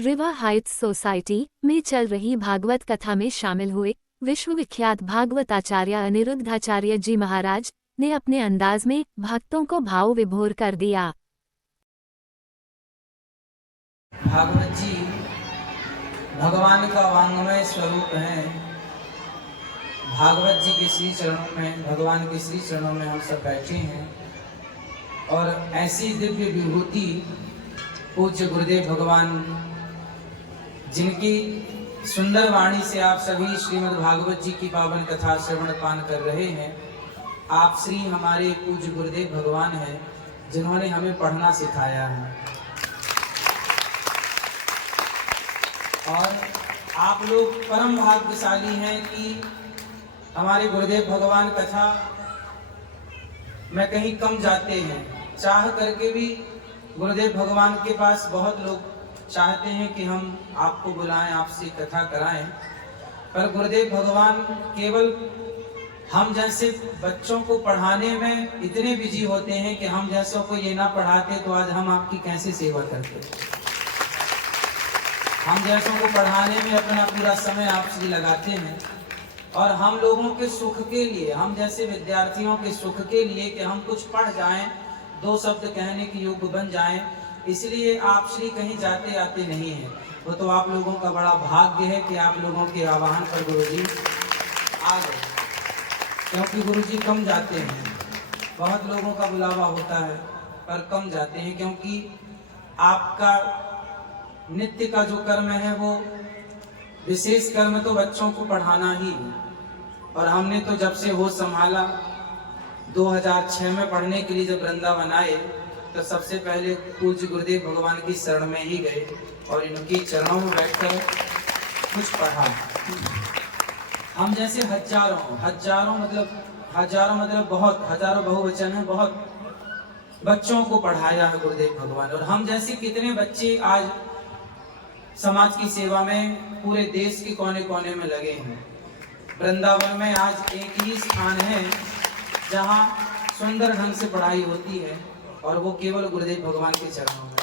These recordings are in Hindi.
रिवर हाइट्स सोसाइटी में चल रही भागवत कथा में शामिल हुए विश्वविख्यात भागवताचार्य अनिरुद्धाचार्य जी महाराज ने अपने अंदाज में भक्तों को भाव विभोर कर दिया। भागवत जी भगवान का वांग्मय स्वरूप है। भागवत जी के श्री चरणों में, भगवान के श्री चरणों में हम सब बैठे हैं और ऐसी दिव्य विभूति पूज्य गुरुदेव भगवान, जिनकी सुंदर वाणी से आप सभी श्रीमद् भागवत जी की पावन कथा श्रवण पान कर रहे हैं। आप श्री हमारे पूज्य गुरुदेव भगवान हैं, जिन्होंने हमें पढ़ना सिखाया है। और आप लोग परम भाग्यशाली हैं कि हमारे गुरुदेव भगवान कथा में कहीं कम जाते हैं। चाह करके भी गुरुदेव भगवान के पास बहुत लोग चाहते हैं कि हम आपको बुलाएं, आपसे कथा कराएं, पर गुरुदेव भगवान केवल हम जैसे बच्चों को पढ़ाने में इतने बिजी होते हैं कि हम जैसों को ये ना पढ़ाते तो आज हम आपकी कैसे सेवा करते। हम जैसों को पढ़ाने में अपना पूरा समय आपसे लगाते हैं और हम लोगों के सुख के लिए, हम जैसे विद्यार्थियों के सुख के लिए कि हम कुछ पढ़ जाएं, दो शब्द कहने के योग्य बन जाएं, इसलिए आप श्री कहीं जाते आते नहीं हैं। वो तो आप लोगों का बड़ा भाग्य है कि आप लोगों के आह्वान पर गुरुजी आ गए, क्योंकि गुरुजी कम जाते हैं। बहुत लोगों का बुलावा होता है पर कम जाते हैं, क्योंकि आपका नित्य का जो कर्म है वो विशेष कर्म तो बच्चों को पढ़ाना ही है। और हमने तो जब से होश संभाला 2006 में पढ़ने के लिए जब वृंदावन आए तो सबसे पहले पूज्य गुरुदेव भगवान की शरण में ही गए और इनके चरणों में बैठकर कुछ पढ़ा। हम जैसे हजारों मतलब बहुत, हजारों बहुवचन है, बहुत बच्चों को पढ़ाया है गुरुदेव भगवान। और हम जैसे कितने बच्चे आज समाज की सेवा में पूरे देश के कोने कोने में लगे हैं। वृंदावन में आज एक ही स्थान है जहां सुंदर ढंग से पढ़ाई होती है और वो केवल गुरुदेव भगवान के चरणों में।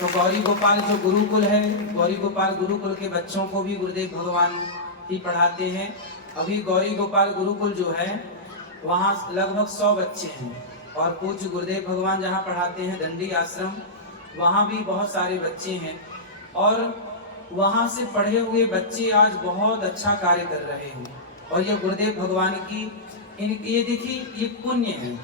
तो गौरी गोपाल जो गुरुकुल है, गौरी गोपाल गुरुकुल के बच्चों को भी गुरुदेव भगवान ही पढ़ाते हैं। अभी गौरी गोपाल गुरुकुल जो है वहाँ लगभग 100 बच्चे हैं और पूज्य गुरुदेव भगवान जहाँ पढ़ाते हैं दंडी आश्रम, वहाँ भी बहुत सारे बच्चे हैं और वहाँ से पढ़े हुए बच्चे आज बहुत अच्छा कार्य कर रहे हैं। और ये गुरुदेव भगवान की ये देखिए, ये पुण्य है।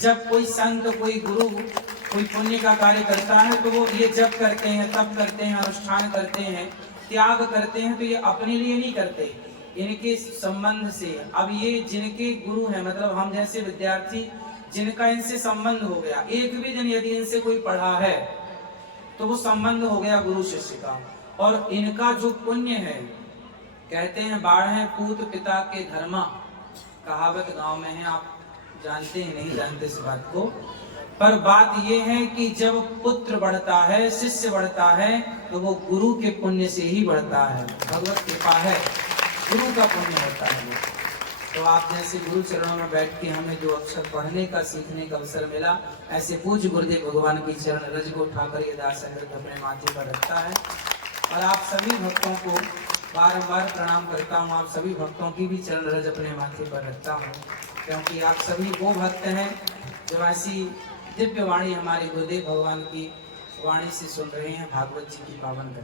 जब कोई संत, कोई गुरु कोई पुण्य का कार्य करता है तो वो ये जप करते हैं, तप करते हैं, अनुष्ठान करते हैं, त्याग करते हैं, तो ये अपने लिए नहीं करते, इनके संबंध से। अब ये जिनके गुरु हैं, मतलब हम जैसे विद्यार्थी जिनका इनसे संबंध हो गया, एक भी दिन यदि इनसे कोई पढ़ा है तो वो संबंध हो गया गुरु शिष्य का। और इनका जो पुण्य है, कहते हैं बाढ़ पूत पिता के धर्मा, कहावत गांव में है, आप जानते हैं नहीं जानते इस बात को, पर बात ये है कि जब पुत्र बढ़ता है, शिष्य बढ़ता है, तो वो गुरु के पुण्य से ही बढ़ता है। भगवत कृपा है, गुरु का पुण्य होता है। तो आप जैसे गुरु चरणों में बैठ के हमें जो अक्षर पढ़ने का, सीखने का अवसर मिला, ऐसे पूज्य गुरुदेव भगवान की चरण रज को उठाकर ये दास संगत अपने माथे पर रखता है। और आप सभी भक्तों को बारंबार प्रणाम करता हूँ। आप सभी भक्तों की भी चरण रज अपने माथे पर रखता हूँ, क्योंकि आप सभी वो भक्त हैं जो ऐसी दिव्य वाणी हमारे गुरुदेव भगवान की वाणी से सुन रहे हैं। भागवत जी की पावन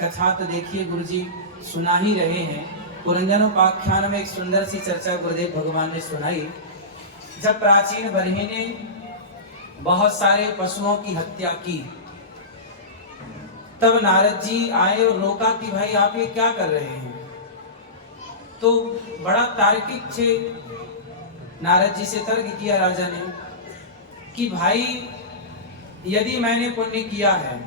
कथा तो देखिए गुरु जी सुना ही रहे हैं। पुरंजनोपाख्यान में एक सुंदर सी चर्चा गुरुदेव भगवान ने सुनाई। जब प्राचीन बरही ने बहुत सारे पशुओं की हत्या की, तब नारद जी आए और रोका कि भाई आप ये क्या कर रहे हैं। तो बड़ा तार्किक थे, नारद जी से तर्क किया राजा ने कि भाई यदि मैंने पुण्य किया है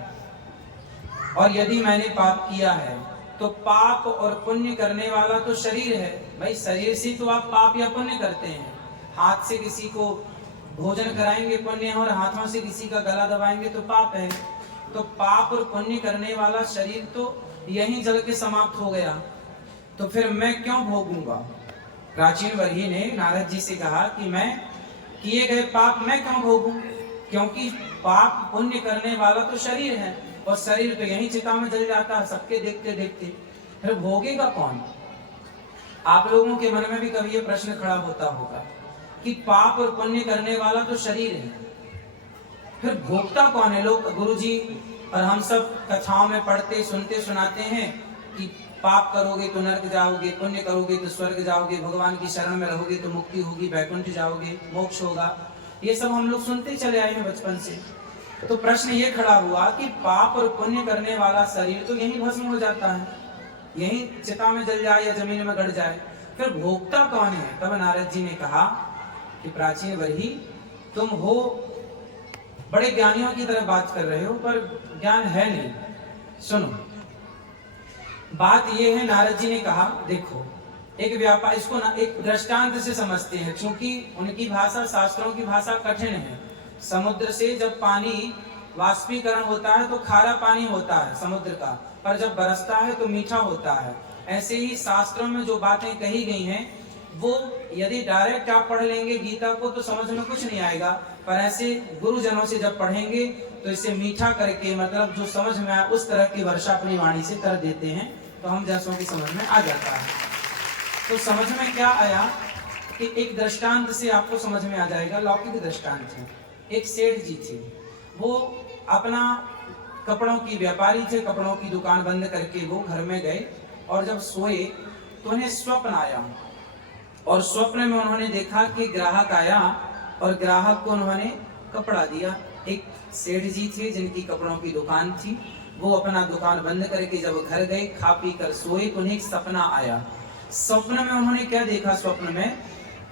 और यदि मैंने पाप किया है, तो पाप और पुण्य करने वाला तो शरीर है। भाई शरीर से तो आप पाप या पुण्य करते हैं। हाथ से किसी को भोजन कराएंगे पुण्य है, और हाथों से किसी का गला दबाएंगे तो पाप है। तो पाप और पुण्य करने वाला शरीर तो यहीं जल के समाप्त हो गया, तो फिर मैं क्यों भोगूंगा। प्राचीन वर्ही ने नारद जी से कहा कि मैं किए गए पाप मैं क्यों भोगूं। क्योंकि पाप पुण्य करने वाला तो शरीर है, और शरीर तो यही चिता में जल जाता है सबके देखते देखते, फिर भोगेगा कौन? आप लोगों के मन में भी कभी ये प्रश्न खड़ा होता होगा कि पाप और पुण्य करने वाला तो शरीर है, फिर भोगता कौन है? लोग गुरुजी और हम सब कथाओं में पढ़ते सुनते सुनाते हैं कि पाप करोगे तो नरक जाओगे, पुण्य करोगे तो स्वर्ग जाओगे, भगवान की शरण में रहोगे तो मुक्ति होगी, वैकुंठ जाओगे, मोक्ष होगा। ये सब हम लोग सुनते चले आए हैं बचपन से। तो प्रश्न ये खड़ा हुआ कि पाप और पुण्य करने वाला शरीर तो यही भस्म हो जाता है, यही चिता में जल जाए या जमीन में गड़ जाए, फिर भोगता कौन है? तब नारद जी ने कहा कि प्राचीन वही तुम हो बड़े ज्ञानियों की तरह बात कर रहे हो, पर ज्ञान है नहीं। सुनो, बात ये है, नारद जी ने कहा देखो एक व्यापार, इसको ना एक दृष्टांत से समझते हैं, क्योंकि उनकी भाषा शास्त्रों की भाषा कठिन है। समुद्र से जब पानी वाष्पीकरण होता है तो खारा पानी होता है समुद्र का, पर जब बरसता है तो मीठा होता है। ऐसे ही शास्त्रों में जो बातें कही गई हैं वो यदि डायरेक्ट आप पढ़ लेंगे गीता को तो समझ में कुछ नहीं आएगा, पर ऐसे गुरुजनों से जब पढ़ेंगे तो इसे मीठा करके, मतलब जो समझ में आए उस तरह की वर्षा अपनी वाणी से कर देते हैं, तो हम जैसों की समझ में आ जाता है। तो समझ में क्या आया कि एक दृष्टांत से आपको समझ में आ जाएगा। लौकिक दृष्टांत है। एक सेठ जी थे, वो अपना कपड़ों की व्यापारी थे, कपड़ों की दुकान बंद करके वो घर में गए, और जब सोए तो उन्हें स्वप्न आया, और स्वप्न में उन्होंने देखा कि ग्राहक आया और ग्राहक को उन्होंने कपड़ा दिया। एक सेठ जी थे जिनकी कपड़ों की दुकान थी, वो अपना दुकान बंद करके जब घर गए, खा पी कर सोए, तो उन्हें एक सपना आया। सपने में उन्होंने क्या देखा? स्वप्न में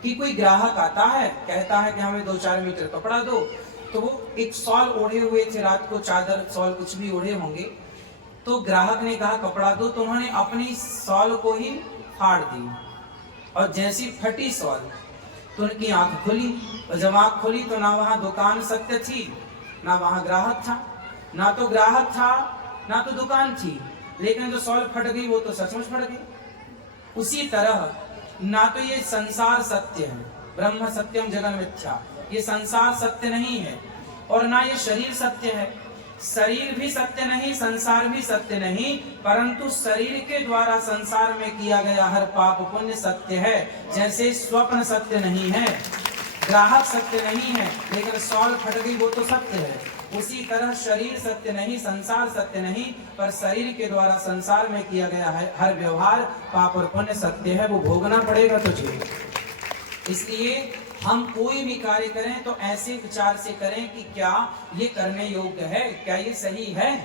कि कोई ग्राहक आता है, कहता है कि हमें 2-4 मीटर कपड़ा दो। तो वो एक शॉल ओढ़े हुए थे, रात को चादर शॉल कुछ भी ओढ़े होंगे। तो ग्राहक ने कहा कपड़ा दो, तो उन्होंने अपनी शॉल को ही फाड़ दी, और जैसी फटी शॉल तो उनकी आंख खुली, और जब आंख खुली तो ना वहां दुकान सत्य थी, ना वहां ग्राहक था, ना तो ग्राहक था ना तो दुकान थी, लेकिन जो शॉल फट गई वो तो सचमुच फट गई। उसी तरह ना तो ये संसार सत्य है, ब्रह्म सत्यम जगन मिथ्या, ये संसार सत्य नहीं है, और ना ये शरीर सत्य है। शरीर भी सत्य नहीं, संसार भी सत्य नहीं, परंतु शरीर के द्वारा संसार में किया गया हर पाप पुण्य सत्य है। जैसे स्वप्न सत्य नहीं है, ग्राहक सत्य नहीं है, लेकिन शॉल फट गई वो तो सत्य है। उसी तरह शरीर सत्य नहीं, संसार सत्य नहीं, पर शरीर के द्वारा संसार में किया गया है हर व्यवहार पाप और पुण्य सत्य है, वो भोगना पड़ेगा तुझे। इसलिए हम कोई भी कार्य करें तो ऐसे विचार से करें कि क्या ये करने योग्य है, क्या ये सही है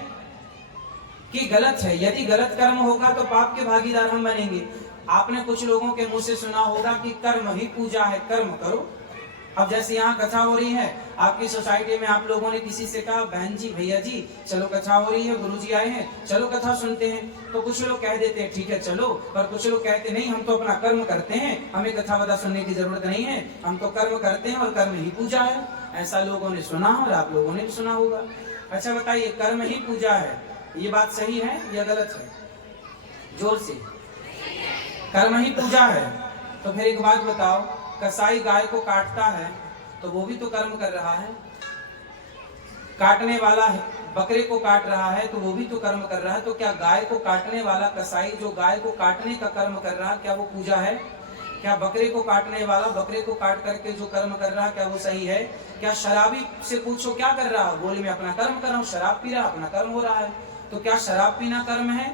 कि गलत है। यदि गलत कर्म होगा तो पाप के भागीदार हम बनेंगे। आपने कुछ लोगों के मुंह से सुना होगा कि कर्म ही पूजा है, कर्म करो। अब जैसे यहाँ कथा हो रही है, आपकी सोसाइटी में आप लोगों ने किसी से कहा बहन जी भैया जी चलो कथा हो रही है, गुरुजी आए हैं, चलो कथा सुनते हैं, तो कुछ लोग कह देते हैं ठीक है चलो, पर कुछ लोग कहते नहीं हम तो अपना कर्म करते हैं, हमें कथा वथा सुनने की जरूरत नहीं है, हम तो कर्म करते हैं और कर्म ही पूजा है। ऐसा लोगों ने सुना और आप लोगों ने भी सुना होगा। अच्छा बताइए, कर्म ही पूजा है, ये बात सही है या गलत है? जोर से। कर्म ही पूजा है, तो फिर एक बात बताओ, कसाई गाय को काटता है तो वो भी तो कर्म कर रहा है, काटने वाला है बकरे को काट रहा है तो वो भी तो कर्म कर रहा है। तो क्या गाय को काटने वाला कसाई जो गाय को काटने का कर्म कर रहा है, क्या वो पूजा है? क्या बकरे को काटने वाला बकरे को काट करके जो कर्म कर रहा है, क्या वो सही है? क्या शराबी से पूछो क्या कर रहा है, बोले मैं अपना कर्म कर रहा हूँ, शराब पी रहा, अपना कर्म हो रहा है। तो क्या शराब पीना कर्म है?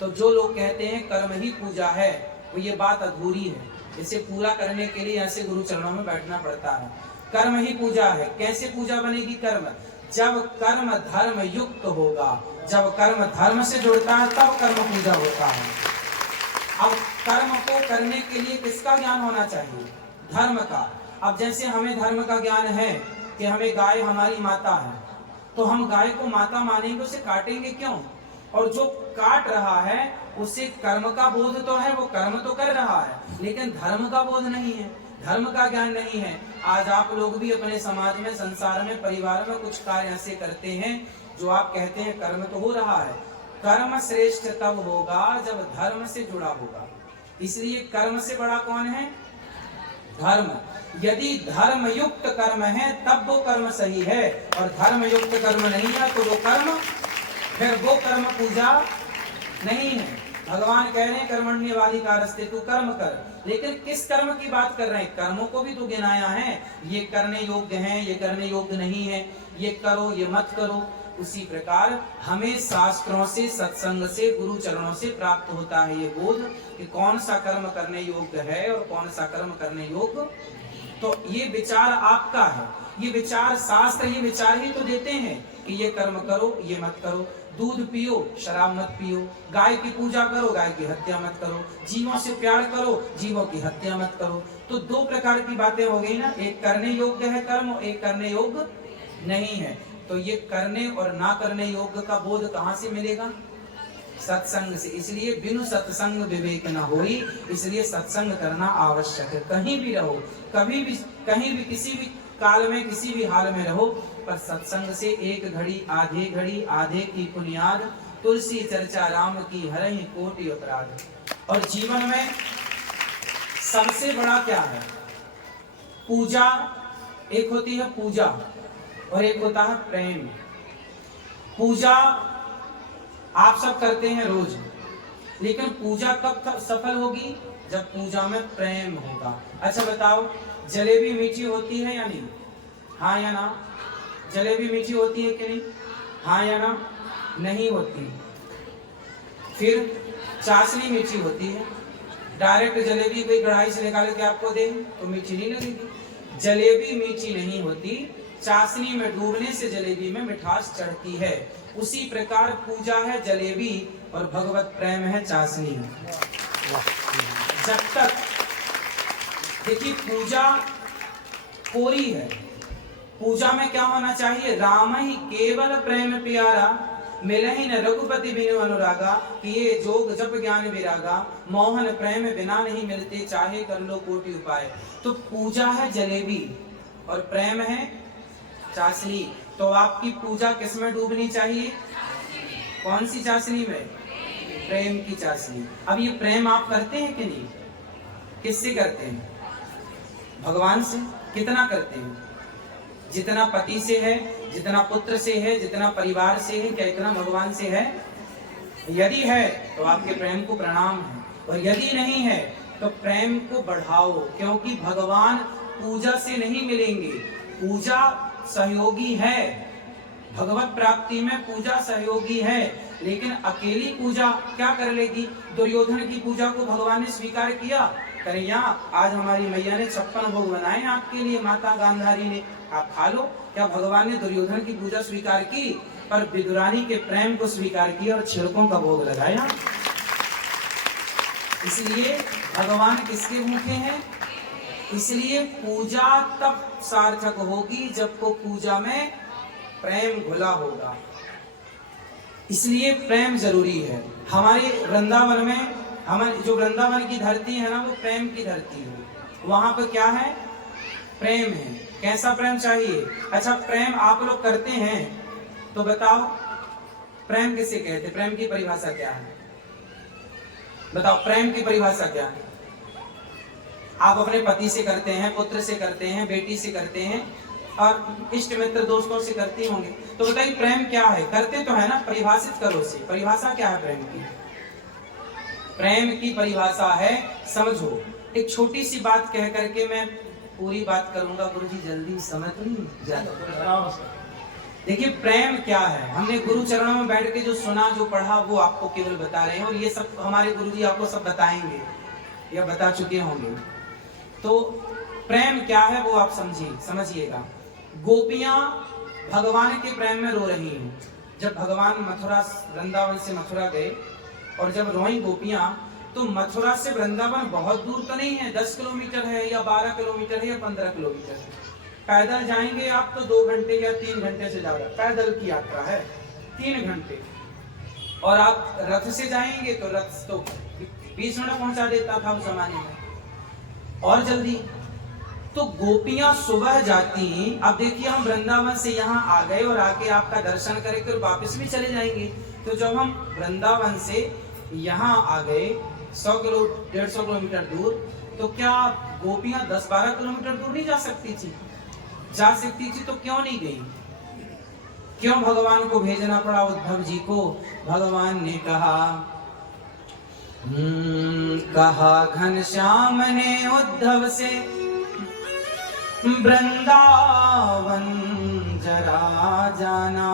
तो जो लोग कहते हैं कर्म ही पूजा है, वो ये बात अधूरी है। इसे पूरा करने के लिए ऐसे गुरु चरणों में बैठना पड़ता है। कर्म ही पूजा है। कैसे पूजा बनेगी कर्म? जब कर्म धर्म युक्त होगा, जब कर्म धर्म से जुड़ता है तब कर्म पूजा होता है। अब कर्म को करने के लिए किसका ज्ञान होना चाहिए? धर्म का। अब जैसे हमें धर्म का ज्ञान है कि हमें गाय हमारी माता है, तो हम गाय को माता मानेंगे, उसे काटेंगे क्यों? और जो काट रहा है उसे कर्म का बोध तो है, वो कर्म तो कर रहा है, लेकिन धर्म का बोध नहीं है, धर्म का ज्ञान नहीं है। आज आप लोग भी अपने समाज में, संसार में, परिवार में कुछ कार्य ऐसे करते हैं जो आप कहते हैं कर्म तो हो रहा है। कर्म श्रेष्ठ तब होगा जब धर्म से जुड़ा होगा। इसलिए कर्म से बड़ा कौन है? धर्म। यदि धर्म युक्त कर्म है तब वो कर्म सही है, और धर्म युक्त कर्म नहीं है तो वो कर्म, फिर वो कर्म पूजा नहीं है। भगवान कह रहे हैं कर्मण्येवाधिकारस्ते, तू कर्म कर, लेकिन किस कर्म की बात कर रहे हैं? कर्मों को भी तो गिनाया है, ये करने योग्य हैं, ये करने योग्य नहीं है, ये करो, ये मत करो। उसी प्रकार हमें शास्त्रों से, सत्संग से, गुरु चरणों से प्राप्त होता है ये बोध कि कौन सा कर्म करने योग्य है और कौन सा कर्म करने योग्य। तो ये विचार आपका है, ये विचार शास्त्र ये विचार ही तो देते हैं कि ये कर्म करो, ये मत करो। दूध पियो, शराब मत पियो। गाय की पूजा करो, गाय की हत्या मत करो। जीवों से प्यार करो, जीवों की हत्या मत करो। तो दो प्रकार की बातें हो गई ना, एक करने योग्य है कर्म, एक करने योग्य नहीं है। तो ये करने और ना करने योग्य का बोध कहाँ से मिलेगा? सत्संग से। इसलिए बिनु सत्संग विवेक न होई, इसलिए सत्संग करना आवश्यक है। कहीं भी रहो, कभी भी, कहीं भी, किसी भी काल में, किसी भी हाल में रहो, पर सत्संग से एक घड़ी, आधे की पुनियाद, तुलसी चर्चा राम की हरहि कोटि अपराध। और जीवन में सबसे बड़ा क्या है? पूजा। एक होती है पूजा और एक होता है प्रेम। पूजा आप सब करते हैं रोज, लेकिन पूजा कब सफल होगी? जब पूजा में प्रेम होगा। अच्छा बताओ, जलेबी मीठी होती है या नहीं? हाँ या ना? जलेबी मीठी होती है कि नहीं? हाँ या ना? नहीं होती। फिर चाशनी मीठी होती है। डायरेक्ट जलेबी कोई कढ़ाई से निकाल के आपको दे तो मीठी नहीं लगेगी। जलेबी मीठी नहीं होती, चाशनी में डूबने से जलेबी में मिठास चढ़ती है। उसी प्रकार पूजा है जलेबी और भगवत प्रेम है चाशनी। जब तक देखिए पूजा कोरी है, पूजा में क्या होना चाहिए? राम ही केवल प्रेम प्यारा, मिलहि न रघुपति बिनु अनुरागा, किए जोग जप ज्ञान विरागा, मोहन प्रेम बिना नहीं मिलते, चाहे कर लो कोटि उपाय। तो पूजा है जलेबी और प्रेम है चाशनी। तो आपकी पूजा किस में डूबनी चाहिए? कौन सी चाशनी में? प्रेम की चाशनी। अब ये प्रेम आप करते हैं कि नहीं? किससे करते हैं? भगवान से। कितना करते हैं? जितना पति से है, जितना पुत्र से है, जितना परिवार से है, क्या इतना भगवान से है? यदि है तो आपके प्रेम को प्रणाम है, और यदि नहीं है तो प्रेम को बढ़ाओ, क्योंकि भगवान पूजा से नहीं मिलेंगे। पूजा सहयोगी है, भगवत प्राप्ति में पूजा सहयोगी है, लेकिन अकेली पूजा क्या कर लेगी? दुर्योधन की पूजा को भगवान ने स्वीकार किया? कन्हैया आज हमारी मैया ने 56 भोग बनाए आपके लिए, माता गांधारी ने, आप खा लो। क्या भगवान ने दुर्योधन की पूजा स्वीकार की? पर विदुरानी के प्रेम को स्वीकार किया और छिड़कों का भोग लगाया। इसलिए भगवान किसके भूखे हैं? इसलिए पूजा तब सार्थक होगी जब को पूजा में प्रेम घुला होगा। इसलिए प्रेम जरूरी है। हमारे वृंदावन में, हमारे जो वृंदावन की धरती है ना, वो प्रेम की धरती है। वहां पर क्या है? प्रेम है। कैसा प्रेम चाहिए? अच्छा प्रेम आप लोग करते हैं तो बताओ प्रेम किसे कहते? प्रेम की परिभाषा क्या है? बताओ प्रेम की परिभाषा क्या है? आप अपने पति से करते हैं, पुत्र से करते हैं, बेटी से करते हैं, और इष्ट मित्र दोस्तों से करते होंगे। तो बताइए प्रेम क्या है? करते तो है ना, परिभाषित करो से। परिभाषा क्या है प्रेम की? प्रेम की परिभाषा है, समझो, एक छोटी सी बात कह करके मैं पूरी बात करूंगा। गुरुजी जल्दी समझ नहीं जाता। देखिए प्रेम क्या है, हमने गुरु चरणों में बैठ के जो सुना, जो पढ़ा, वो आपको केवल बता रहे हैं, और ये सब हमारे गुरुजी आपको सब बताएंगे या बता चुके होंगे। तो प्रेम क्या है वो आप समझिएगा। गोपियां भगवान के प्रेम में रो रही हैं। जब भगवान मथुरा, वृंदावन से मथुरा गए, और जब रोई गोपियां, तो मथुरा से वृंदावन बहुत दूर तो नहीं है, 10 किलोमीटर है या 12 किलोमीटर है या 15 किलोमीटर है। पैदल जाएंगे आप तो 2 घंटे या 3 घंटे से ज्यादा पैदल की यात्रा है, 3 घंटे। और आप रथ से जाएंगे तो रथ तो 20 मिनट पहुंचा देता था उस जमाने में, और जल्दी। तो गोपियां सुबह जाती। अब देखिए हम वृंदावन से यहाँ आ गए और आके आपका दर्शन करके और वापस भी चले जाएंगे। तो जब हम वृंदावन से यहाँ आ गए 100 किलो 150 किलोमीटर दूर, तो क्या गोपियां 10-12 किलोमीटर दूर नहीं जा सकती थी? जा सकती थी तो क्यों नहीं गई? क्यों भगवान को भेजना पड़ा उद्धव जी को? भगवान ने कहा घनश्याम ने उद्धव से, वृंदावन जरा जाना,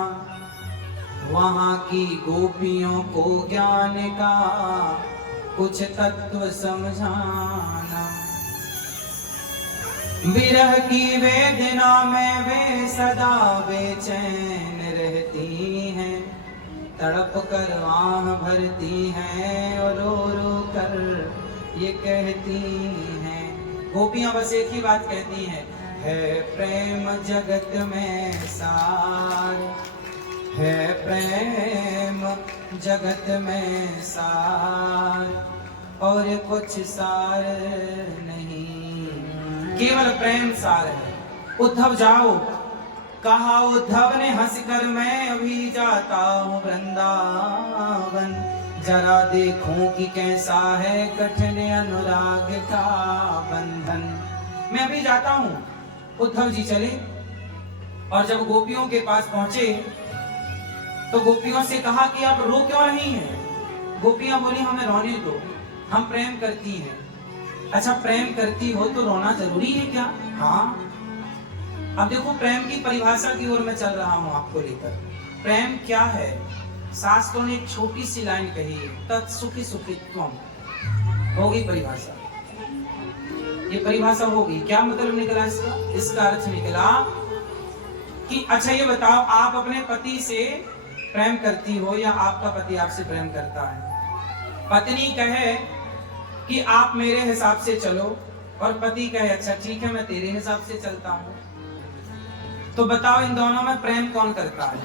वहां की गोपियों को ज्ञान का कुछ तत्व समझाना। विरह की वेदना में वे सदा बेचैन रहती हैं, तड़प कर आह भरती हैं और रो रो कर ये कहती हैं। गोपियां बस एक ही बात कहती हैं, है प्रेम जगत में सार, है प्रेम जगत में सार, और कुछ सार नहीं, केवल प्रेम सार है। उद्धव जाओ, कहा उद्धव ने हंसकर, मैं अभी जाता हूँ वृंदावन, जरा देखूं कि कैसा है कठिन अनुराग का बंधन। मैं अभी जाता हूँ। उद्धव जी चले और जब गोपियों के पास पहुंचे तो गोपियों से कहा कि आप रो क्यों रही हैं? गोपियां बोली, हमें रोने दो, हम प्रेम करती हैं। अच्छा, प्रेम करती हो तो रोना जरूरी है क्या? हाँ। अब देखो, प्रेम की परिभाषा की ओर मैं चल रहा हूं आपको लेकर। प्रेम क्या है? शास्त्रों ने एक छोटी सी लाइन कही है, तत्सुखी सुखित्वम। होगी परिभाषा, ये परिभाषा होगी। क्या मतलब निकला इसका? इसका अर्थ निकला कि अच्छा ये बताओ, आप अपने पति से प्रेम करती हो या आपका पति आपसे प्रेम करता है? पत्नी कहे कि आप मेरे हिसाब से चलो और पति कहे अच्छा ठीक है मैं तेरे हिसाब से चलता हूं, तो बताओ इन दोनों में प्रेम कौन करता है?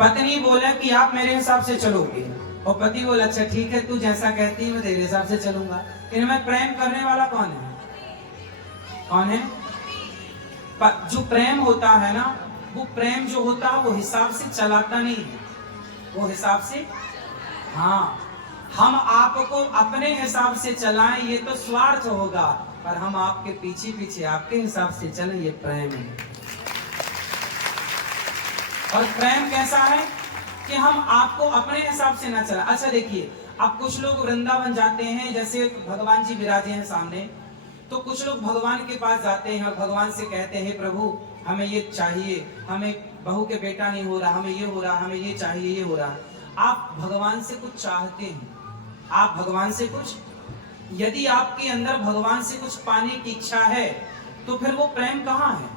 पत्नी बोले कि आप मेरे हिसाब से चलोगे और पति बोले अच्छा ठीक है तू जैसा कहती है मैं तेरे हिसाब से चलूंगा। इनमें प्रेम करने वाला कौन है? कौन है? जो प्रेम होता है ना, वो प्रेम जो होता है वो हिसाब से चलाता नहीं है, वो हिसाब से, हाँ, हम आपको अपने हिसाब से चलाएं ये तो स्वार्थ होगा, पर हम आपके पीछे पीछे आपके हिसाब से चलें ये प्रेम है। और प्रेम कैसा है कि हम आपको अपने हिसाब से ना चला। अच्छा देखिए, अब कुछ लोग वृंदावन जाते हैं, जैसे भगवान जी विराजे हैं सामने, तो कुछ लोग भगवान के पास जाते हैं और भगवान से कहते हैं प्रभु हमें ये चाहिए, हमें बहू के बेटा नहीं हो रहा, हमें ये हो रहा, हमें ये चाहिए, ये हो रहा। आप भगवान से कुछ चाहते हैं, आप भगवान से कुछ, यदि आपके अंदर भगवान से कुछ पाने की इच्छा है तो फिर वो प्रेम कहाँ है?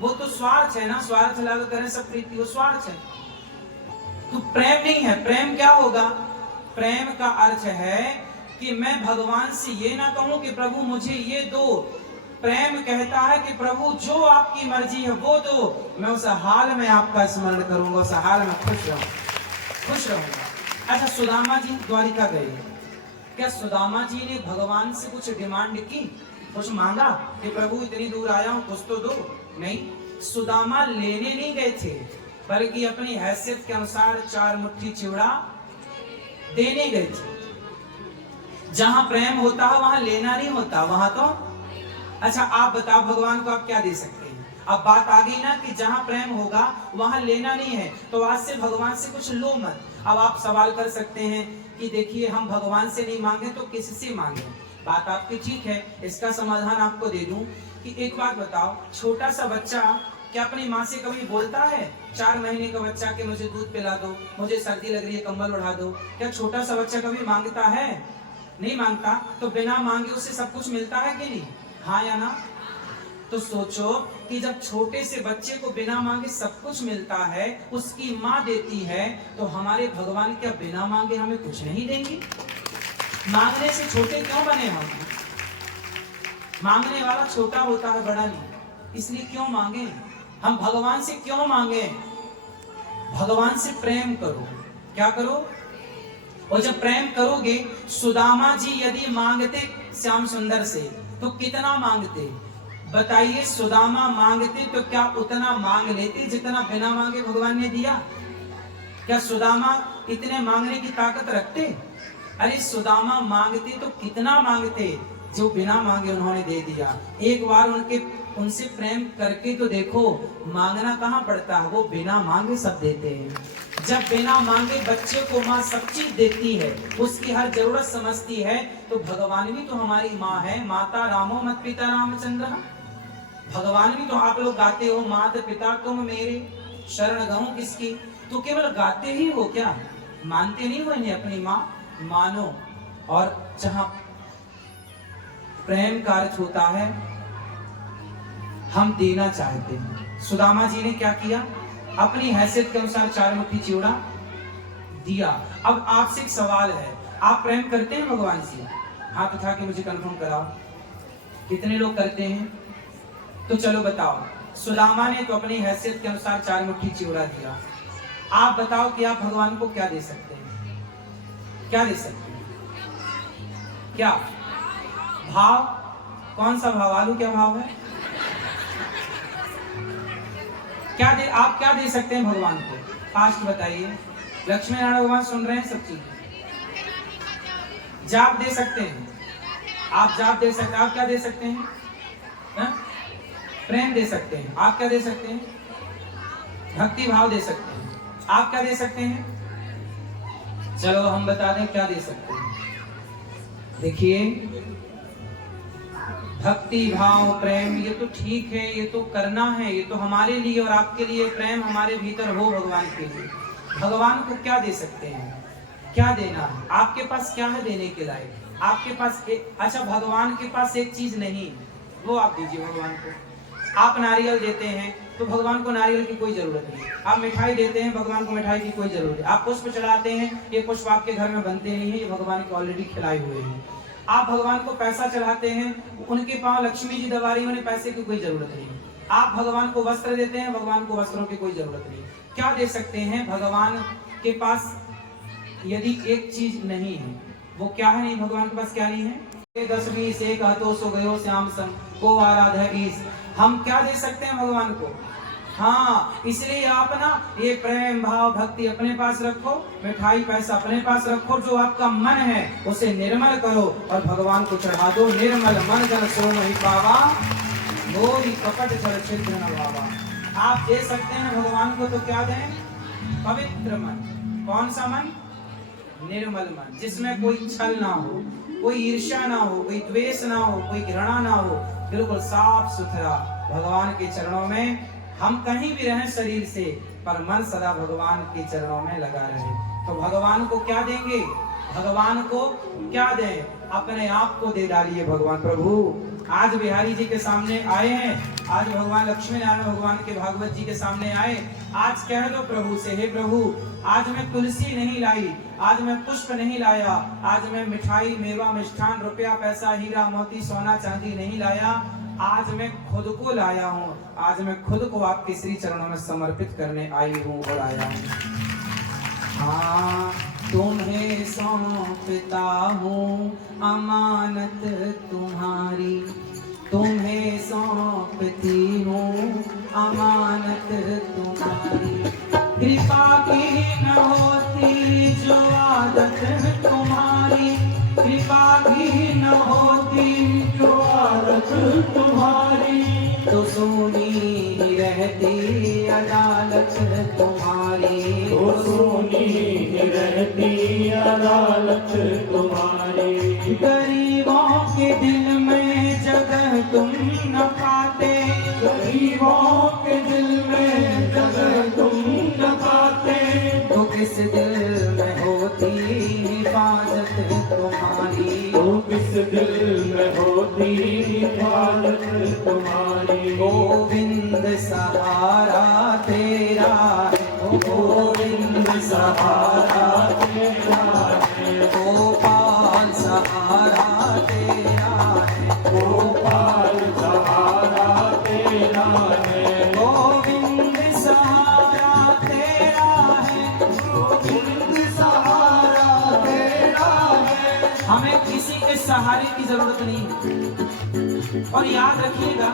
वो तो स्वार्थ है ना, स्वार्थ लाग करें सब प्रीति, वो स्वार्थ है, तो प्रेम नहीं है। प्रेम क्या होगा? प्रेम का अर्थ है कि मैं भगवान से ये ना कहूं कि प्रभु मुझे ये दो, प्रेम कहता है कि प्रभु जो आपकी मर्जी है वो दो, मैं उस हाल में आपका स्मरण करूंगा, उस हाल में खुश रहूंगा। अच्छा, सुदामा जी द्वारिका गए, क्या सुदामा जी ने भगवान से कुछ डिमांड की, कुछ मांगा कि प्रभु इतनी दूर आया हूं कुछ तो दो? नहीं, सुदामा लेने नहीं गए थे, बल्कि अपनी हैसियत के अनुसार 4 मुट्ठी चिवड़ा देने गए थे। जहां प्रेम होता है वहां लेना नहीं होता, वहां तो अच्छा आप बताओ भगवान को आप क्या दे सकते हैं? अब बात आ गई ना कि जहां प्रेम होगा वहां लेना नहीं है, तो आज से भगवान से कुछ लो मत। अब आप सवाल कर सकते हैं कि देखिए हम भगवान से नहीं मांगे तो किससे मांगे? बात आपकी ठीक है, इसका समाधान आपको दे दूं कि एक बात बताओ, छोटा सा बच्चा क्या अपनी माँ से कभी बोलता है? 4 महीने का बच्चा कि मुझे दूध पिला दो, मुझे सर्दी लग रही है कंबल उड़ा दो, क्या छोटा सा बच्चा कभी मांगता है? नहीं मांगता। तो बिना मांगे उससे सब कुछ मिलता है कि नहीं? हाँ या ना? तो सोचो कि जब छोटे से बच्चे को बिना मांगे सब कुछ मिलता है, उसकी माँ देती है, तो हमारे भगवान क्या बिना मांगे हमें कुछ नहीं देंगे? मांगने से छोटे क्यों बने हम? मांगने वाला छोटा होता है, बड़ा नहीं, इसलिए क्यों मांगे हम? भगवान से क्यों मांगे? भगवान से प्रेम करो। क्या करो? और जब प्रेम करोगे, सुदामा जी यदि मांगते श्याम सुंदर से तो कितना मांगते? बताइए, सुदामा मांगते तो क्या उतना मांग लेते जितना बिना मांगे भगवान ने दिया? क्या सुदामा इतने मांगने की ताकत रखते? अरे सुदामा मांगते तो कितना मांगते? जो बिना मांगे उन्होंने दे दिया। एक बार उनसे प्रेम करके तो देखो, मांगना कहाँ पड़ता है, वो बिना मांगे सब देते हैं। जब बिना मांगे बच्चे को माँ सब चीज देती है, उसकी हर जरूरत समझती है, तो भगवान भी तो हमारी माँ है। माता रामो मत पिता रामचंद्र। भगवान भी तो आप लोग गाते हो, मात पिता तुम मेरे शरण गहूं किसकी। तो केवल गाते ही हो क्या, मानते नहीं हो इन्हें अपनी माँ? मानो। और जहां प्रेम का अर्थ होता है हम देना चाहते हैं। सुदामा जी ने क्या किया, अपनी हैसियत के अनुसार 4 मुट्ठी चिवड़ा दिया। अब आपसे एक सवाल है, आप प्रेम करते हैं भगवान से? हाथ उठा के मुझे कंफर्म कराओ, कितने लोग करते हैं? तो चलो बताओ, सुदामा ने तो अपनी हैसियत के अनुसार 4 मुट्ठी चिवड़ा दिया। आप बताओ कि आप भगवान को क्या दे सकते हैं? क्या दे सकते हैं? क्या भाव? कौन सा भाव? आलू क्या भाव है? क्या दे, आप क्या दे सकते हैं भगवान को? फास्ट बताइए। लक्ष्मी नारायण भगवान सुन रहे हैं सब चीज। जाप दे सकते हैं, आप जाप दे सकते हैं। आप क्या दे सकते हैं? प्रेम दे सकते हैं। आप क्या दे सकते हैं? भक्ति भाव दे सकते हैं। आप क्या दे सकते हैं? चलो हम बता दें क्या दे सकते हैं। देखिए, भक्ति भाव प्रेम ये तो ठीक है, ये तो करना है, ये तो हमारे लिए और आपके लिए प्रेम हमारे भीतर हो भगवान के लिए। भगवान को क्या दे सकते हैं? क्या देना है? आपके पास क्या है देने के लायक? आपके पास अच्छा, भगवान के पास एक चीज नहीं, वो आप दीजिए भगवान को। आप नारियल देते हैं तो भगवान को नारियल की कोई जरूरत नहीं। आप मिठाई देते हैं, भगवान को मिठाई की कोई जरूरत नहीं। आप पुष्प चढ़ाते हैं, ये पुष्प आपके घर में बनते नहीं है, ये भगवान के ऑलरेडी खिलाए हुए हैं। आप भगवान को पैसा चढ़ाते हैं, उनके पांव लक्ष्मी जी दबा रही, उन्हें पैसे की कोई जरूरत नहीं। आप भगवान को वस्त्र देते हैं, भगवान को वस्त्रों की कोई जरूरत नहीं। क्या दे सकते हैं? भगवान के पास यदि एक चीज नहीं है, वो क्या है? नहीं, भगवान के पास क्या नहीं है? 10-20 एक हाथों सो गयो श्याम संग को आराध ईस। हम क्या दे सकते हैं भगवान को? हाँ, इसलिए आप ना ये प्रेम भाव भक्ति अपने पास रखो, मिठाई पैसा अपने पास रखो। जो आपका मन है उसे निर्मल करो और भगवान को चढ़ा दो। निर्मल मन जन सो नहीं पावा, मोरी कपट जल छिद्र न भावा। आप दे सकते हैं भगवान को, तो क्या दें? पवित्र मन। कौन सा मन? निर्मल मन, जिसमें कोई छल ना हो, कोई ईर्ष्या ना हो, कोई द्वेष ना हो, कोई घृणा ना हो, बिल्कुल साफ सुथरा। भगवान के चरणों में हम कहीं भी रहें शरीर से, पर मन सदा भगवान के चरणों में लगा रहे। तो भगवान को क्या देंगे? भगवान को क्या दें? अपने आप को दे डालिए भगवान। प्रभु आज बिहारी जी के सामने आए हैं, आज भगवान लक्ष्मी नारायण भगवान के भागवत जी के सामने आए। आज कह दो प्रभु से, हे प्रभु आज मैं तुलसी नहीं लाई, आज मैं पुष्प नहीं लाया, आज मैं मिठाई मेवा मिष्ठान रुपया पैसा हीरा मोती सोना चांदी नहीं लाया, आज मैं खुद को लाया हूँ। आज मैं खुद को आपके श्री चरणों में समर्पित करने आई हूँ और आया हूँ। हाँ, तुम्हें सौंपता हूँ अमानत तुम्हारी, तुम्हें सौंपती हूँ अमानत तुम्हारी। कृपा की न होती जो आदत तुम्हारी, कृपा की न होती जो आदत तुम्हारी, तो सोनी ही रहती अदालत तुम्हारी, तो सोनी ही रहती अदालत तुम्हारी। गरीबों के दिल में जगह तुम न पाते, गरीबों के दिल में जगह तुम न पाते, तो किस दिल में होती हिफाजत तुम्हारी, तो किस दिल में होती हिफाजत तुम्हारी। गोविंद सहारा तेरा है, ओ गोविंद सहारा तेरा है, गोपाल सहारा तेरा है, गोपाल सहारा तेरा है, गोविंद सहारा तेरा है, गोविंद सहारा तेरा है। हमें किसी के सहारे की जरूरत नहीं है। और याद रखिएगा,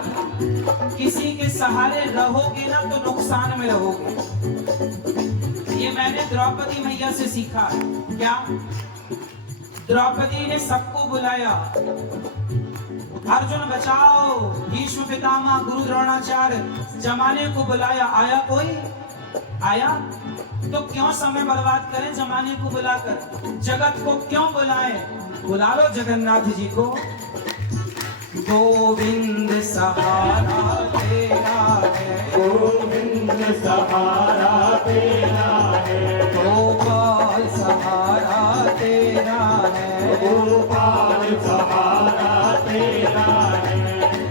किसी के सहारे रहोगे ना तो नुकसान में रहोगे। ये मैंने द्रौपदी मैया से सीखा है। क्या? द्रौपदी ने सबको बुलाया, अर्जुन बचाओ, भीष्म पितामह गुरु द्रोणाचार्य, जमाने को बुलाया, आया कोई? आया? तो क्यों समय बर्बाद करें जमाने को बुलाकर? जगत को क्यों बुलाएं? बुला लो जगन्नाथ जी को। गोविंद सहारा तेरा है, गोविंद सहारा तेरा है, गोपाल सहारा तेरा है, गोपाल सहारा तेरा है।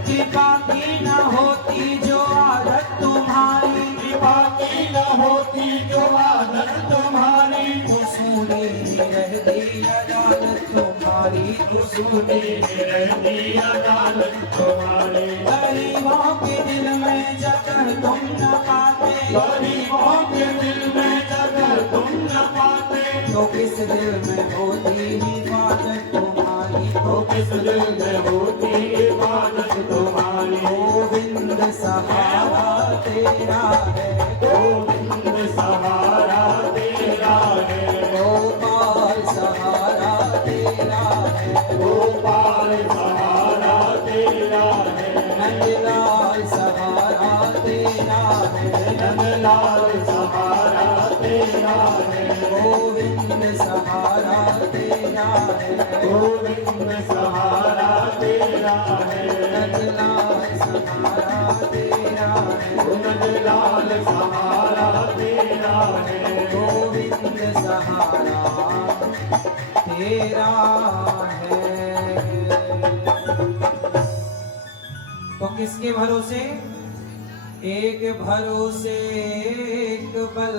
कृपा की न होती जो आदत तुम्हारी, कृपा की न होती जो आदत तुम्हारी, तो सुनी रहती अदालत तुम्हारी, तो सुनी रहती अदालत तुम्हारी। गरीबों के दिल में जगह तुम न पाते, गरीबों के दिल में जगह तुम न पाते, तो किस दिल में होती हिफाजत तुम्हारी, तो किस दिल में होती इबादत तुम्हारी। गोविंद सहारा तेरा है, गोविंद सहारा तेरा है, गोपाल सहारा तेरा है, गोपाल सहारा तेरा है, नंदलाल सहारा तेरा है, नंदलाल सहारा तेरा है, गोविंद सहारा तेरा है, गोविंद सहारा तेरा है, नंदलाल सहारा तेरा है, नंदलाल सहारा तेरा है, गोविंद सहारा तेरा है। तो किसके भरोसे? एक भरोसे एक बल,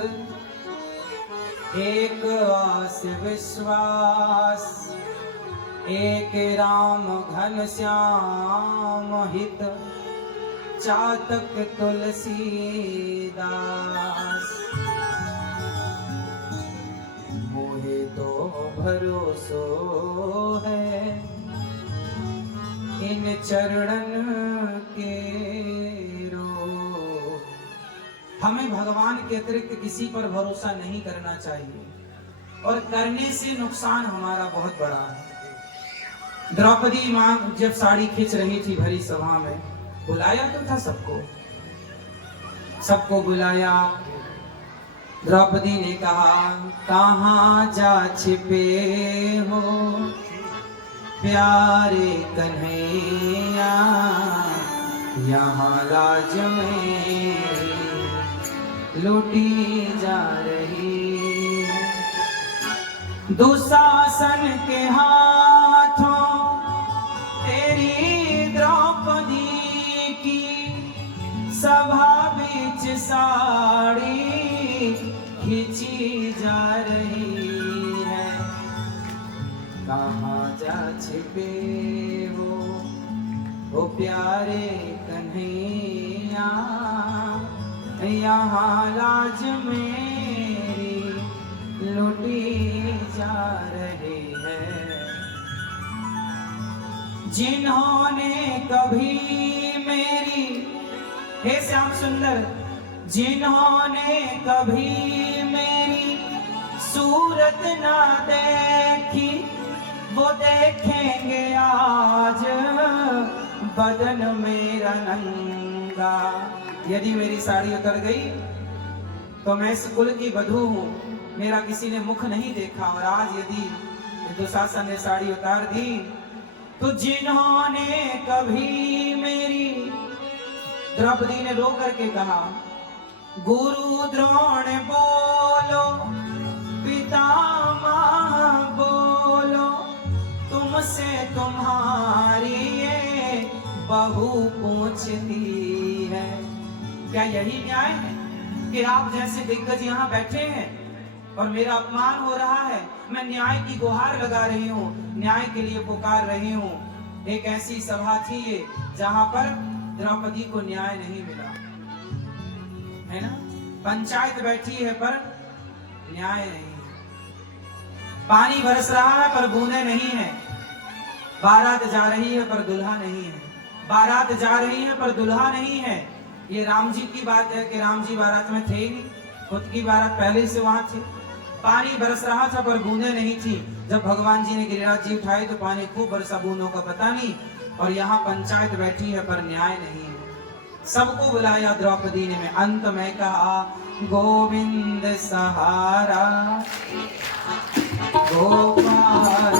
एक आस विश्वास, एक राम घन श्याम हित, चातक तुलसीदास। मोहे तो भरोसो है इन चरणन के रो। हमें भगवान के अतिरिक्त किसी पर भरोसा नहीं करना चाहिए, और करने से नुकसान हमारा बहुत बड़ा है। द्रौपदी मां जब साड़ी खींच रही थी भरी सभा में, बुलाया तो था सबको, सबको बुलाया। द्रौपदी ने कहा, कहाँ जा छिपे हो प्यारे कन्हैया, यहाँ लाज में लूटी जा रही है। दुशासन के हाथों तेरी द्रौपदी की सभा बीच साड़ी खींची जा रही है। कहाँ जा छिपे हो ओ प्यारे कन्हैया, यहाँ लाज मेरी लुटी जा रही है। जिन्होंने कभी मेरी, हे श्याम सुंदर, जिन्होंने कभी मेरी सूरत ना देखी, वो देखेंगे आज बदन मेरा नंगा। यदि मेरी साड़ी उतर गई तो मैं इस कुल की बधू हूँ, मेरा किसी ने मुख नहीं देखा। और आज यदि दुशासन ने साड़ी उतार दी तो जिन्होंने कभी मेरी, द्रौपदी ने रो करके कहा, गुरु द्रोण बोलो, पितामह बोलो, तुमसे तुम्हारी ये बहू पूछती है। क्या यही न्याय है कि आप जैसे दिग्गज यहाँ बैठे हैं और मेरा अपमान हो रहा है? मैं न्याय की गुहार लगा रही हूँ, न्याय के लिए पुकार रही हूँ। एक ऐसी सभा थी ये जहाँ पर द्रौपदी को न्याय नहीं मिला, है ना? पंचायत बैठी है पर न्याय नहीं है। पानी बरस रहा है पर बूंदे नहीं है। बारात जा रही है पर दुल्हा नहीं है। बारात जा रही है पर दुल्हा नहीं है। ये राम जी की बात है कि राम जी बारात में थे ही नहीं, खुद की बारात पहले से वहां थी। पानी बरस रहा था पर बूंदे नहीं थी। जब भगवान जी ने गिरिराज जी उठाए तो पानी खूब बरसा, बूंदों का पता नहीं। और यहाँ पंचायत बैठी है पर न्याय नहीं है। सबको बुलाया द्रौपदी ने, में अंत में कहा गोविंद सहारा गोपाल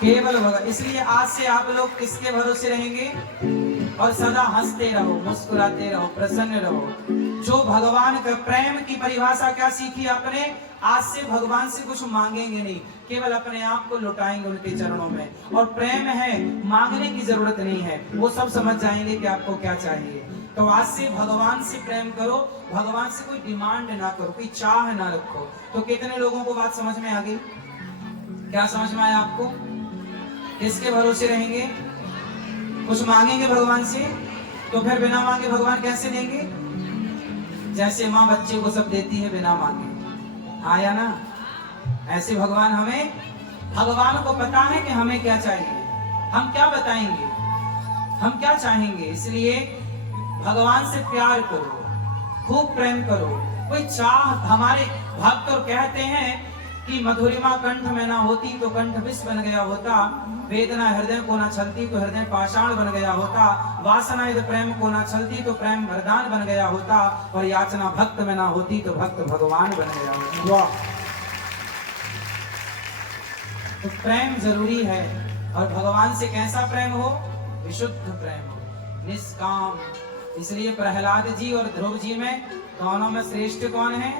केवल भगवान। इसलिए आज से आप लोग किसके भरोसे रहेंगे और सदा हंसते रहो, मुस्कुराते रहो, प्रसन्न रहो। जो भगवान का प्रेम की परिभाषा क्या सीखी आपने, आज से भगवान से कुछ मांगेंगे नहीं, केवल अपने आप को लुटाएंगे उनके चरणों में। और प्रेम है, मांगने की जरूरत नहीं है, वो सब समझ जाएंगे कि आपको क्या चाहिए। तो आज से भगवान से प्रेम करो, भगवान से कोई डिमांड ना करो, कोई चाह ना रखो। तो कितने लोगों को बात समझ में आ गई? क्या समझ में आया आपको? किसके भरोसे रहेंगे? कुछ मांगेंगे भगवान से, तो फिर बिना मांगे भगवान कैसे देंगे? जैसे माँ बच्चे को सब देती है बिना मांगे, आया ना? ऐसे भगवान हमें, भगवान को पता है कि हमें क्या चाहिए, हम क्या बताएंगे, हम क्या चाहेंगे। इसलिए भगवान से प्यार करो, खूब प्रेम करो। कोई चाह, हमारे भक्त तो कहते हैं कि मधुरिमा कंठ में ना होती तो कंठ विष बन गया होता, वेदना हृदय को ना छलती तो हृदय पाषाण बन गया होता, वासना यदि प्रेम को ना छलती तो प्रेम वरदान बन गया होता, और याचना भक्त में ना होती तो भक्त भगवान बन गया होता। वाह! तो प्रेम जरूरी है। और भगवान से कैसा प्रेम हो? विशुद्ध प्रेम हो, निष्काम। इसलिए प्रहलाद जी और ध्रुव जी में दोनों में श्रेष्ठ कौन है?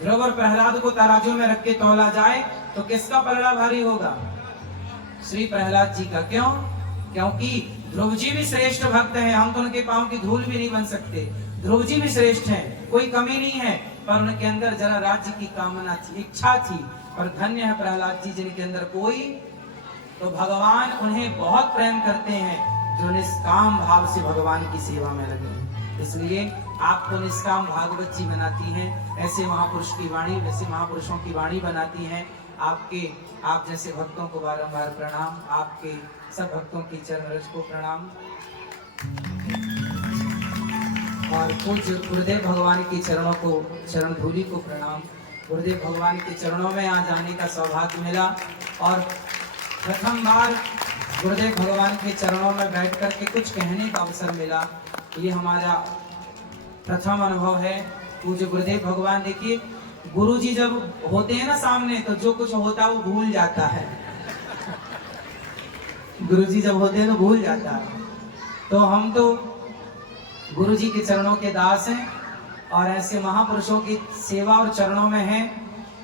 ध्रुव और प्रहलाद को तराजू में रख के तौला जाए तो किसका पलड़ा भारी होगा? श्री प्रहलाद जी का। क्यों? क्योंकि ध्रुव जी भी श्रेष्ठ भक्त हैं, हम तो उनके पांव की धूल भी नहीं बन सकते। ध्रुव जी भी श्रेष्ठ हैं, कोई कमी नहीं है, पर उनके अंदर जरा राज्य की कामना थी, इच्छा थी। और धन्य है प्रहलाद जी जिनके अंदर कोई, तो भगवान उन्हें बहुत प्रेम करते हैं जो निष्काम भाव से भगवान की सेवा में लगे। इसलिए आपको निष्काम भागवत जी बनाती हैं, ऐसे महापुरुष की वाणी, वैसे महापुरुषों की वाणी बनाती हैं। आप जैसे भक्तों को बारंबार प्रणाम, आपके सब भक्तों की चरण रज को प्रणाम। और पूज्य गुरुदेव भगवान की चरणों को, चरण धूलि को प्रणाम। गुरुदेव भगवान के चरणों में आज आने का सौभाग्य मिला और प्रथम बार गुरुदेव भगवान के चरणों में बैठ कर के कुछ कहने का अवसर मिला। ये हमारा प्रथम अनुभव है। पूज्य गुरुदेव भगवान, देखिए गुरु जी जब होते हैं ना सामने, तो जो कुछ होता है वो भूल जाता है। गुरु जी जब होते हैं तो भूल जाता है। तो हम तो गुरु जी के चरणों के दास हैं और ऐसे महापुरुषों की सेवा और चरणों में हैं।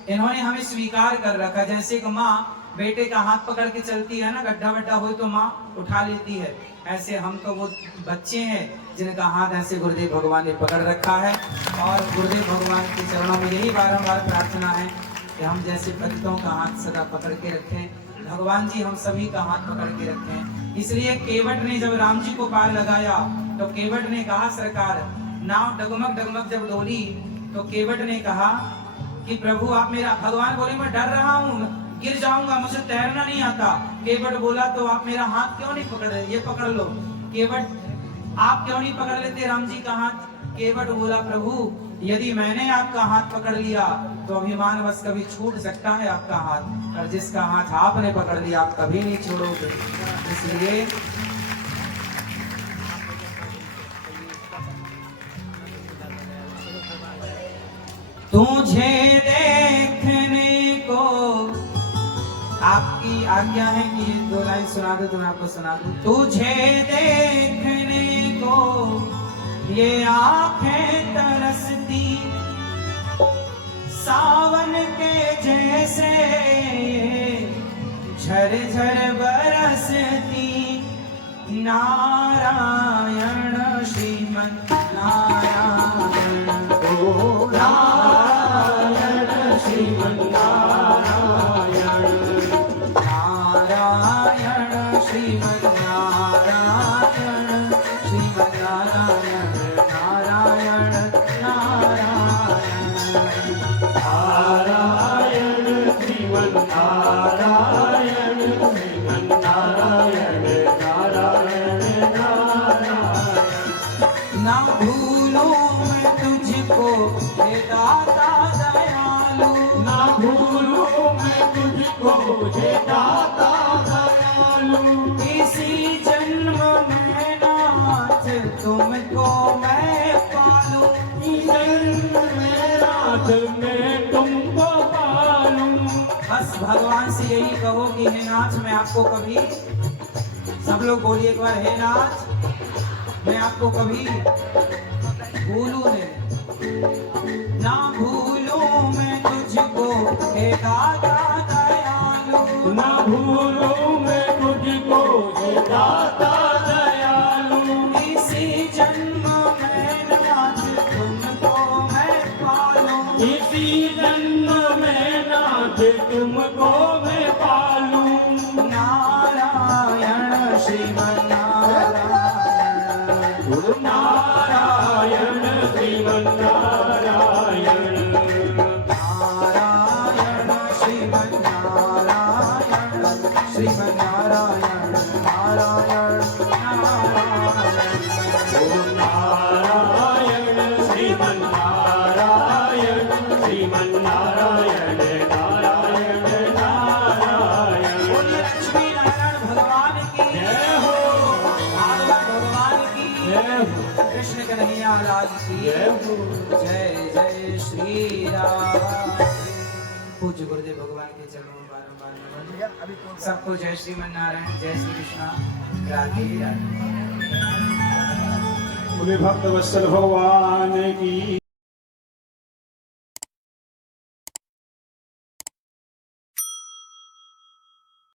इन्होंने हमें स्वीकार कर रखा। जैसे कि माँ बेटे का हाथ पकड़ के चलती है ना, गड्ढा वड्ढा हो तो माँ उठा लेती है, ऐसे हम तो वो बच्चे हैं जिनका हाथ ऐसे गुरुदेव भगवान ने पकड़ रखा है। और गुरुदेव भगवान के चरणों में यही बारंबार प्रार्थना है कि हम जैसे पतितों का हाथ सदा पकड़ के रखें। भगवान जी हम सभी का हाथ पकड़ के रखें। इसलिए केवट ने जब राम जी को पार लगाया तो केवट ने कहा, सरकार नाव डगमग डगमग जब डोली तो केवट ने कहा कि प्रभु आप मेरा, भगवान बोले मैं डर रहा हूँ, गिर जाऊंगा, मुझे तैरना नहीं आता। केवट बोला तो आप मेरा हाथ क्यों नहीं पकड़ रहे, ये पकड़ लो। केवट आप क्यों नहीं पकड़ लेते राम जी का हाथ? केवट बोला, प्रभु यदि मैंने आपका हाथ पकड़ लिया तो अभिमान बस कभी छूट सकता है आपका हाथ, और जिसका हाथ आपने पकड़ लिया आप कभी नहीं छोड़ोगे। इसलिए तुझे देखने को, आपकी आज्ञा है कि 2 लाइन सुना दो तो मैं आपको सुना दूं। तुझे देखने को ये आंखें तरसती, सावन के जैसे झरझर बरसती। नारायण श्रीमन नारायण, ओ नारायण श्रीमन नारायण, नारायण श्रीमन नारायण, श्रीमन नारायण, नारायण नारायण, नारायण श्रीमन नारायण, श्रीमन नारायण, नारायण नारायण। ना भूलूं मैं तुझको हे दाता दयालु, ना भूलूं मैं तुझको हे दाता दयालु, से यही कहो कि हे नाथ मैं आपको कभी, सब लोग बोलिए एक बार, हे नाथ मैं आपको कभी भूलूं नहीं, ना भूलूं मैं तुझको हे दाता दयालु, ना भूलूं मैं तुझको हे दाता दयालु। इसी जन्म में नाथ तुमको मैं पालूं, इसी जन्म में नाथ तुमको मैं पालूं। नारायण श्रीमन्नारायण, नारायण श्रीमन्नारायण, नारायण श्रीमन्नारायण, श्रीमन्नारायण नारायण नारायण। ओम नारायण श्रीमन्नारायण, श्रीमन्नारायण नारायण नारायण। बोलिए लक्ष्मी नारायण भगवान की जय हो, भागवत भगवान की जय हो, कृष्ण कन्हैया लाल की जय हो। जय जय श्री राम। पूज्य गुरुदेव भगवान के चरणों में बारंबार नमन। सबको जय श्रीमन्नारायण, जय श्री कृष्णा, राधे राधे। बोले भक्त वत्सल भगवान की।